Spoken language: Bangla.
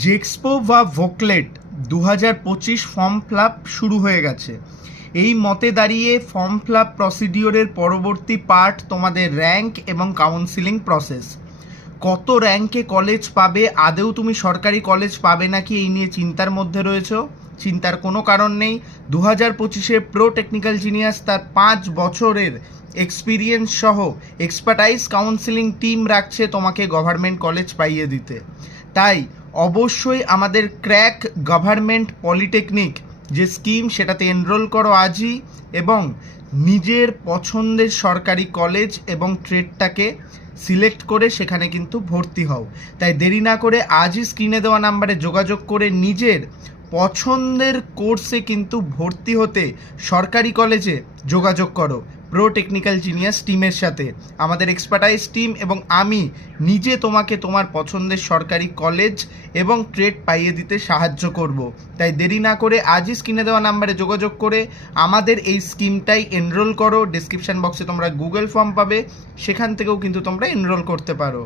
জেক্সপো বা ভোকলেট 2025 ফর্ম ফিল আপ শুরু হয়ে গেছে। এই মতে দাঁড়িয়ে ফর্ম ফিল আপ প্রসিডিওরের পরবর্তী পার্ট তোমাদের র্যাঙ্ক এবং কাউন্সিলিং প্রসেস। কত র্যাঙ্কে কলেজ পাবে, আদৌ তুমি সরকারি কলেজ পাবে নাকি, এই নিয়ে চিন্তার মধ্যে রয়েছো। চিন্তার কোনো কারণ নেই। 2025-এ প্রো টেকনিক্যাল জিনিয়াস তার 5 বছরের এক্সপিরিয়েন্স সহ এক্সপার্টাইজ কাউন্সিলিং টিম রাখছে তোমাকে গভর্নমেন্ট কলেজ পাইয়ে দিতে। তাই অবশ্যই আমাদের ক্র্যাক গভর্নমেন্ট পলিটেকনিক যে স্কিম, সেটাতে এনরোল করো আজই এবং নিজের পছন্দের সরকারি কলেজ এবং ট্রেডটাকে সিলেক্ট করে সেখানে কিন্তু ভর্তি হও। তাই দেরি না করে আজই স্ক্রিনে দেওয়া নাম্বারে যোগাযোগ করে নিজের পছন্দের কোর্সে কিন্তু ভর্তি হতে সরকারি কলেজে যোগাযোগ করো প্রো টেকনিক্যাল জিনিয়াস টিমের সাথে। আমাদের এক্সপার্টাইজ টিম এবং আমি নিজে তোমাকে তোমার পছন্দের সরকারি কলেজ এবং ট্রেড পাইয়ে দিতে সাহায্য করব। তাই দেরি না করে আজই স্ক্রিনে দেওয়া নাম্বারে যোগাযোগ করে আমাদের এই স্কিমটাই এনরোল করো। ডিসক্রিপশন বক্সে তোমরা গুগল ফর্ম পাবে, সেখান থেকেও কিন্তু তোমরা এনরোল করতে পারো।